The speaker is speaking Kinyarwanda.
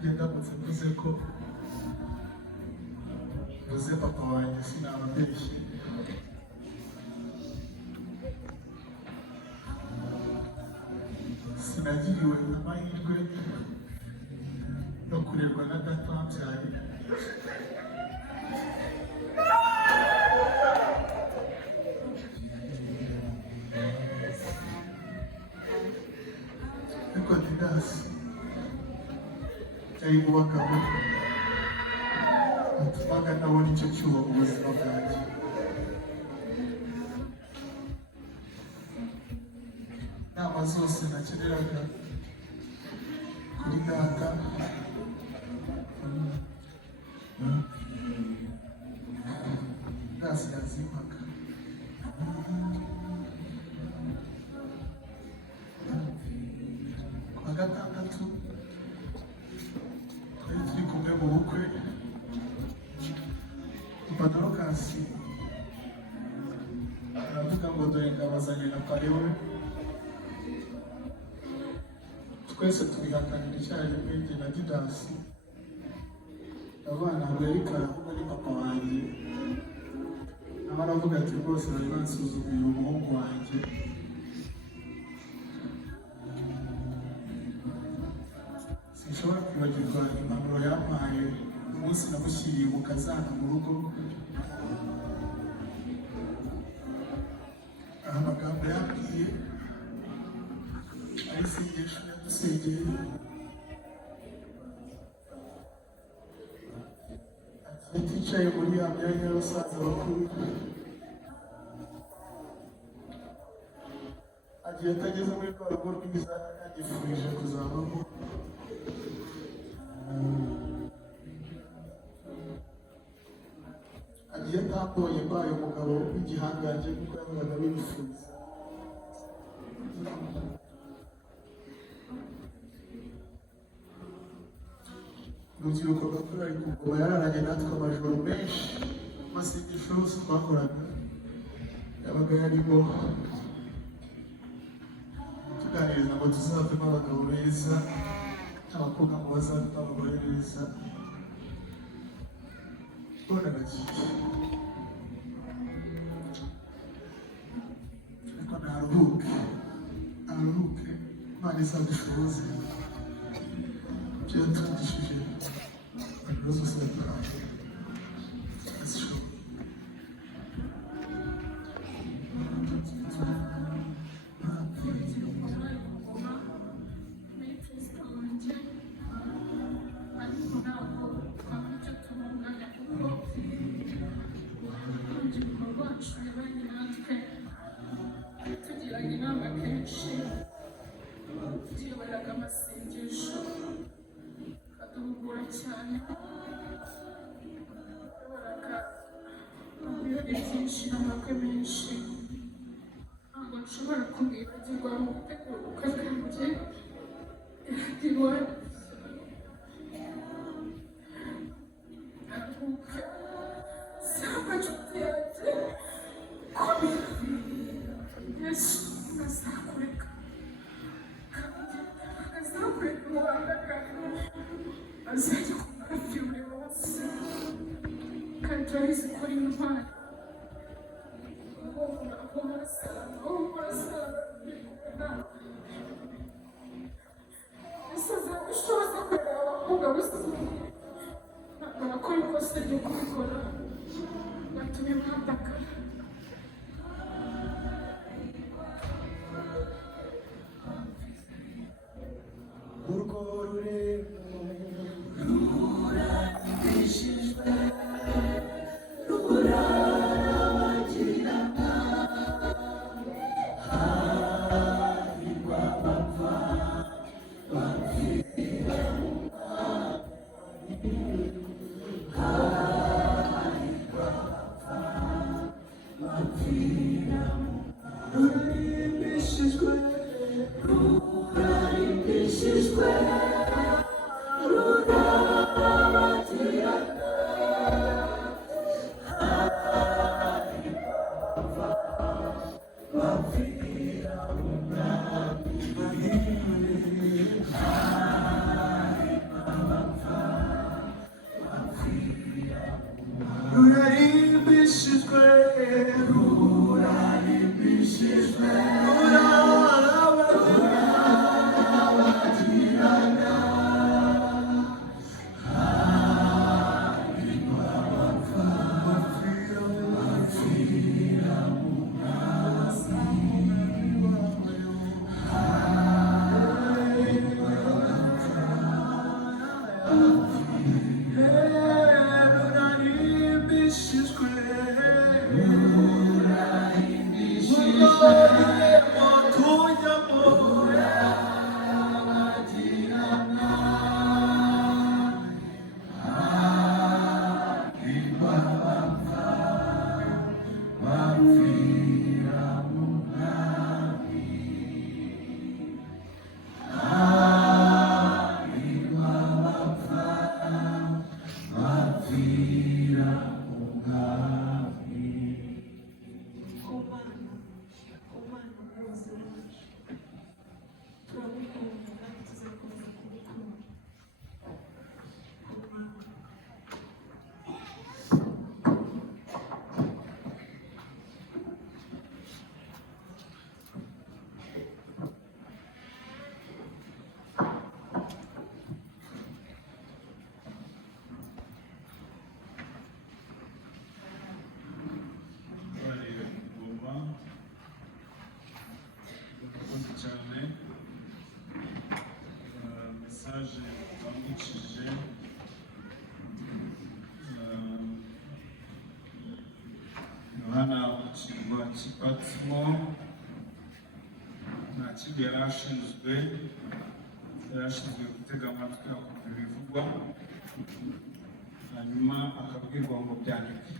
ngenda mvuze ko mvuze papa wanjye sinababeshye. Sinagiriwe amahirwe yo kurerwa na data wabyaye. Ariko Didasi cyari mu bagabo batumaga nabona icyo cyuho mu buzima bwanjye. Inama zose nakeneraga kuri data Didasi yazimpaga. Kuwa gatandatu twari turi kumwe mu bukwe, Dorokasi aravuga ngo dore ngabazanye na parewe, twese tubihakanira icyarimwe njye na Didasi. Abana bari karavuga ni papa wanjye, nawe aravuga ati rwose bari bansuzumiye umuhungu wanjye. Sinshobora kwibagirwa impanuro yampaye umunsi namushyiriye mu kazana mu rugo. Aha amagambo yabwiye ari isengesho yadusengeye, ati ticaye muri ya myanya y'abasaza bakuru, agiye atageze muri rwa rugo rwiza yagifurije kuzabamo. Agiye atamboye mbaye umugabo w'igihangange kuko yahoraga abifuza. Urubyiruko rwakora ari kugoma yararanye natwe amajoro menshi, amasengesho yose twakoraga yabaga yarimo tuganiriza ngo tuzavemo abagabo beza, abakobwa ngo bazavemo abagore beza. None aragiye, ariko naruhuke Imana izadushoboze ibyo yatwigishije ibibazo z'abantu azishoboye. tugiranye inama kenshi, tuyobораga amasengesho akaduhugura cyane, tuyoboraga ibirori byinshi n'amakwe menshi. Ntabwo nshobora kumwibagirwa mu gutegura ubukwe bwanjye. Yagiriwe aruhuke saba nshuti yanjye komera, Yesu azakureka umuhanda kandi azajya kumara buri munsi, kandi turabizi ko ari intwari. Azabishoboza kurera abakobwa bose, ntabwo bakora ikosa ryo kubikora batume mwataka. Urwo rurembo ruragishijwe rurabagirana, hahirwa abapfa bapfira mu Mwami, hahirwa abapfa bapfira mu Mwami. Rurimbishijwe rurarimbishijwe rurabagirana, bapfira mu Mwami, hahirwa abapfa cyane mesaje bambukije Yohana mu kirwa cy'Ipatimo nta kindi yari ashinzwe gutega amatwi akumva ibivugwa hanyuma akabwirwa ngo byandike.